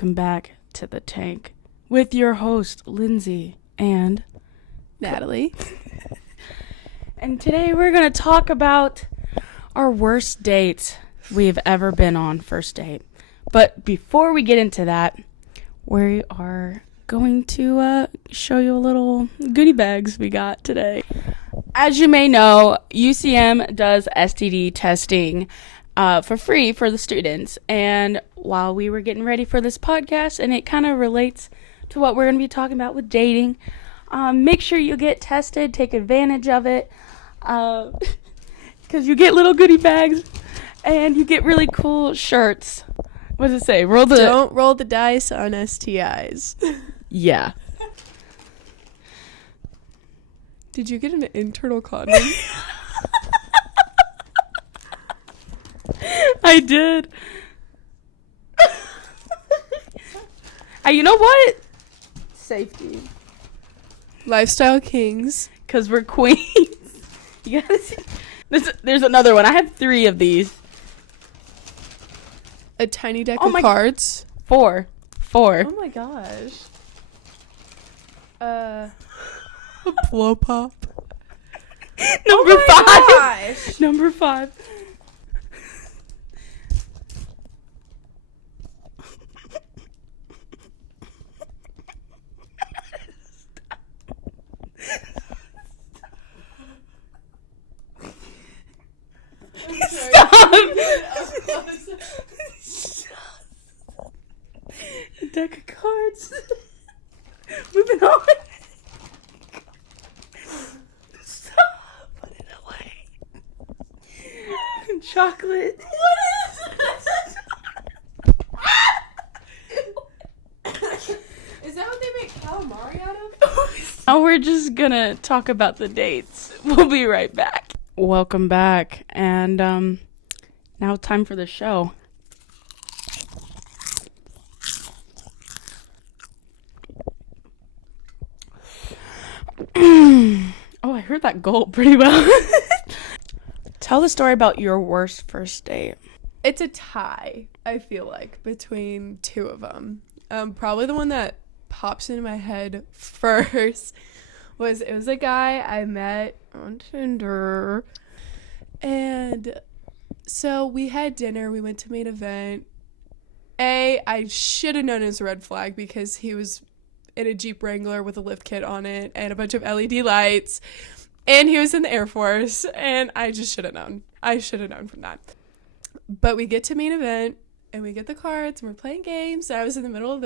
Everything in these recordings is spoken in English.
welcome back to the tank with your host, Lindsay and Natalie. And today we're going to talk about our worst dates we've ever been on, first date. But before we get into that, we are going to show you a little goodie bags we got today. As you may know, UCM does STD testing for free for the students. And while we were getting ready for this podcast, and it kind of relates to what we're going to be talking about with dating, make sure you get tested, take advantage of it, because you get little goodie bags and you get really cool shirts. What does it say? Don't roll the dice on STIs. Yeah. Did you get an internal condom? I did. You know what? Safety. Lifestyle kings. Because we're queens. You gotta see. There's another one. I have 3 of these. A tiny deck of cards. 4. Oh my gosh. A blow pop. Number 5. Gosh. Number 5. Stop. A deck of cards. Moving on. Stop. Put it away. Chocolate. What Is that what they make calamari out of? Now we're just gonna talk about the dates. We'll be right back. Welcome back, and now time for the show. Oh, I heard that gulp pretty well. Tell the story about your worst first date. It's a tie, I feel like, between 2 of them. Probably the one that pops into my head first was a guy I met on Tinder. And so we had dinner. We went to main event. I should have known it was a red flag because he was in a Jeep Wrangler with a lift kit on it and a bunch of LED lights. And he was in the Air Force. And I just should have known. I should have known from that. But we get to main event. And we get the cards, and we're playing games. And I was in the middle of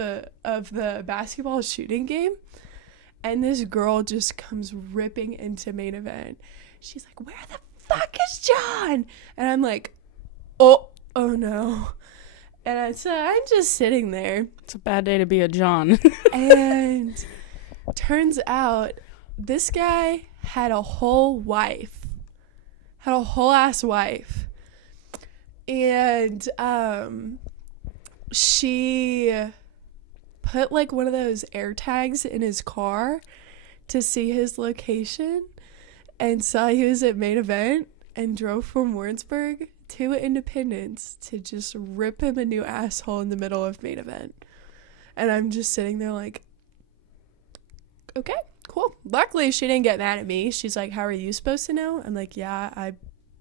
the basketball shooting game. And this girl just comes ripping into main event. She's like, "Where the fuck is John?" And I'm like, oh no. And so I'm just sitting there. It's a bad day to be a John. And turns out this guy had a whole wife. Had a whole ass wife. And she put like one of those air tags in his car to see his location and saw he was at main event and drove from Warrensburg to Independence to just rip him a new asshole in the middle of main event. And I'm just sitting there like, okay, cool. Luckily she didn't get mad at me. She's like, "How are you supposed to know?" I'm like, "Yeah, I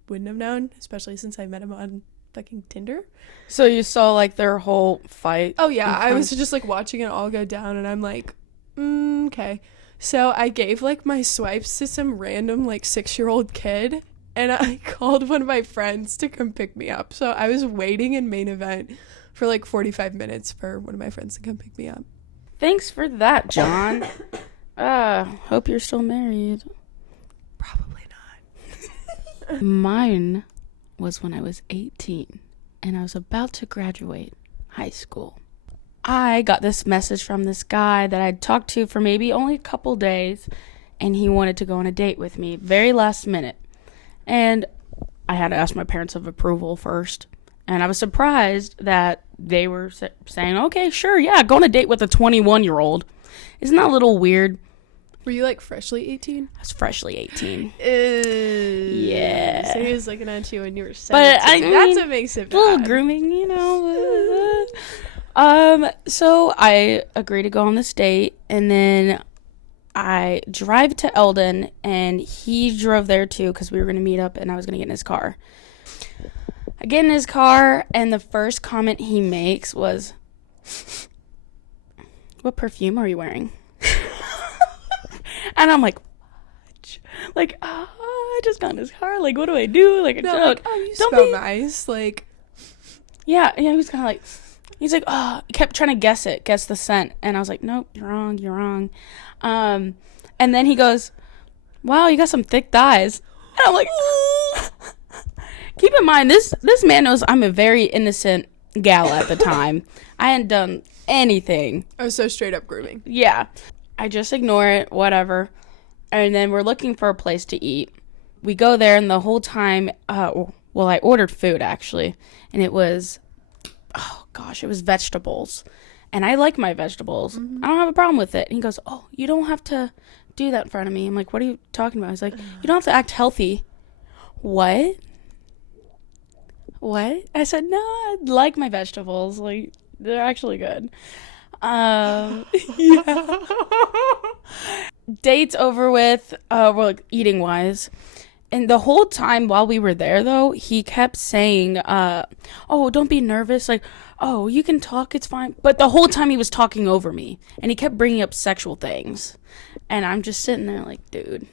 wouldn't have known, especially since I met him on fucking Tinder." So you saw like their whole fight? Oh yeah, I was just like watching it all go down, and I'm like, okay. So I gave like my swipes to some random like 6-year-old kid, and I called one of my friends to come pick me up. So I was waiting in main event for like 45 minutes for one of my friends to come pick me up. Thanks for that, John. Hope you're still married. Probably not. Mine was when I was 18 and I was about to graduate high school. I got this message from this guy that I'd talked to for maybe only a couple days, and he wanted to go on a date with me very last minute. And I had to ask my parents of approval first. And I was surprised that they were saying, "Okay, sure, yeah, go on a date with a 21-year-old. Isn't that a little weird? Were you like freshly 18? I was freshly 18. Yeah. So he was looking at you when you were 17. But I mean, that's what makes it bad. A little grooming, you know. So I agree to go on this date, and then I drive to Eldon, and he drove there too because we were going to meet up, and I was going to get in his car. I get in his car, and the first comment he makes was, "What perfume are you wearing?" And I'm like, "What?" Like, I just got in his car. Like, what do I do? Like, No, don't, like, oh, you don't smell be nice. Like, Yeah, he was kind of like, he's like, oh, he kept trying to guess the scent. And I was like, nope, you're wrong. And then he goes, wow, you got some thick thighs. And I'm like, keep in mind, this man knows I'm a very innocent gal at the time. I hadn't done anything. oh, so straight up grooming. Yeah. I just ignore it, whatever. And then we're looking for a place to eat. We go there, and the whole time, I ordered food, actually. And it was, it was vegetables. And I like my vegetables. I don't have a problem with it. And he goes, oh, you don't have to do that in front of me. I'm like, what are you talking about? He's like, you don't have to act healthy. What? I said, no, I like my vegetables. Like, they're actually good. Yeah. Dates over with, eating wise. And the whole time while we were there, though, he kept saying, oh, don't be nervous. Like, oh, you can talk, it's fine. But the whole time he was talking over me. And he kept bringing up sexual things. And I'm just sitting there like, dude,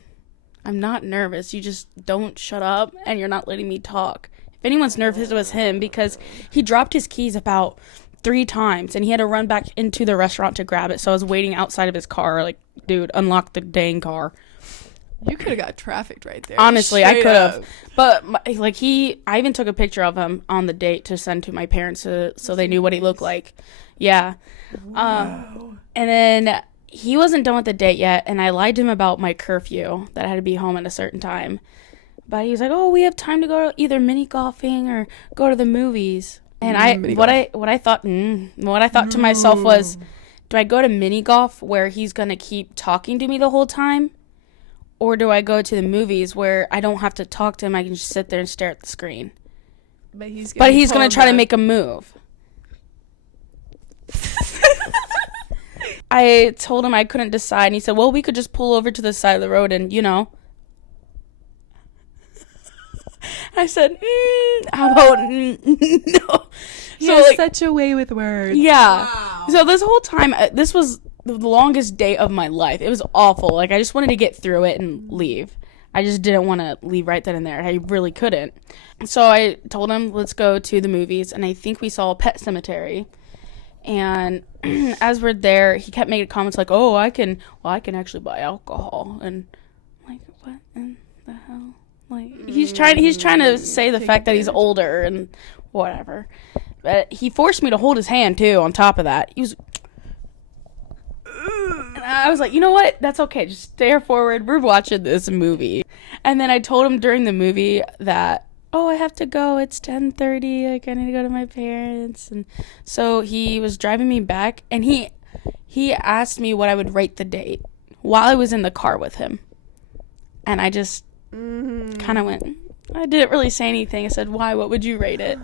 I'm not nervous. You just don't shut up, and you're not letting me talk. If anyone's nervous, it was him, because he dropped his keys about 3 times, and he had to run back into the restaurant to grab it. So I was waiting outside of his car, like, dude, unlock the dang car. You could have got trafficked right there. Honestly, I Straight could have. up. But, I even took a picture of him on the date to send to my parents so they knew what he looked like. Yeah. Wow. And then he wasn't done with the date yet, and I lied to him about my curfew, that I had to be home at a certain time. But he was like, oh, we have time to go either mini golfing or go to the movies. And what I thought to myself was, do I go to mini golf where he's going to keep talking to me the whole time? Or do I go to the movies where I don't have to talk to him, I can just sit there and stare at the screen? But he's going to try to make a move. I told him I couldn't decide, and he said, well, we could just pull over to the side of the road and, I said, how about no? He So, has such a way with words. yeah. Wow. So this whole time, this was the longest day of my life. It was awful. Like, I just wanted to get through it and leave. I just didn't want to leave right then and there. I really couldn't. So I told him, let's go to the movies, and I think we saw Pet Sematary. And as we're there, he kept making comments like, oh, I can actually buy alcohol. And I'm like, what in the hell? Like, he's trying to say the fact that he's older and whatever. But he forced me to hold his hand too, on top of that. He was, and I was like, you know what? That's okay. Just stare forward. We're watching this movie. And then I told him during the movie that, oh, I have to go. It's 10:30. Like, I need to go to my parents. And so he was driving me back, and he asked me what I would rate the date while I was in the car with him. And I just kind of went, I didn't really say anything. I said, why? What would you rate it?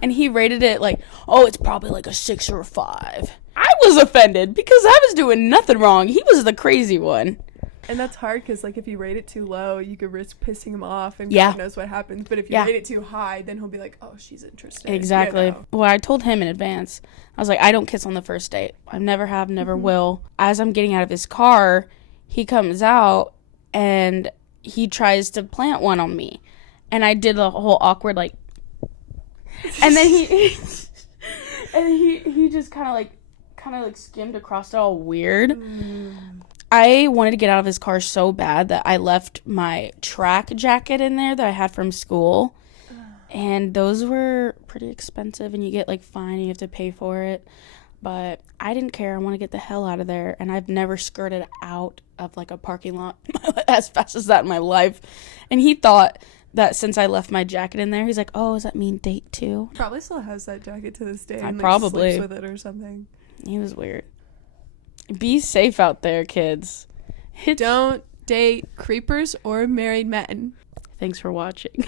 And he rated it like, oh, it's probably like a 6 or a 5. I was offended because I was doing nothing wrong. He was the crazy one. And that's hard because, like, if you rate it too low, you could risk pissing him off, and Yeah. God knows what happens. But if you Yeah. rate it too high, then he'll be like, oh, she's interested. Exactly. You know? Well, I told him in advance. I was like, I don't kiss on the first date. I never have, never will. As I'm getting out of his car, he comes out and he tries to plant one on me. And I did the whole awkward, like, and then he just kind of like skimmed across it all weird. I wanted to get out of his car so bad that I left my track jacket in there that I had from school. And those were pretty expensive, and you get like fined and you have to pay for it. But I didn't care. I want to get the hell out of there. And I've never skirted out of like a parking lot as fast as that in my life. And he thought that since I left my jacket in there, he's like, oh, does that mean date 2? Probably still has that jacket to this day. I And, like, probably. sleeps with it or something. He was weird. Be safe out there, kids. Don't date creepers or married men. Thanks for watching.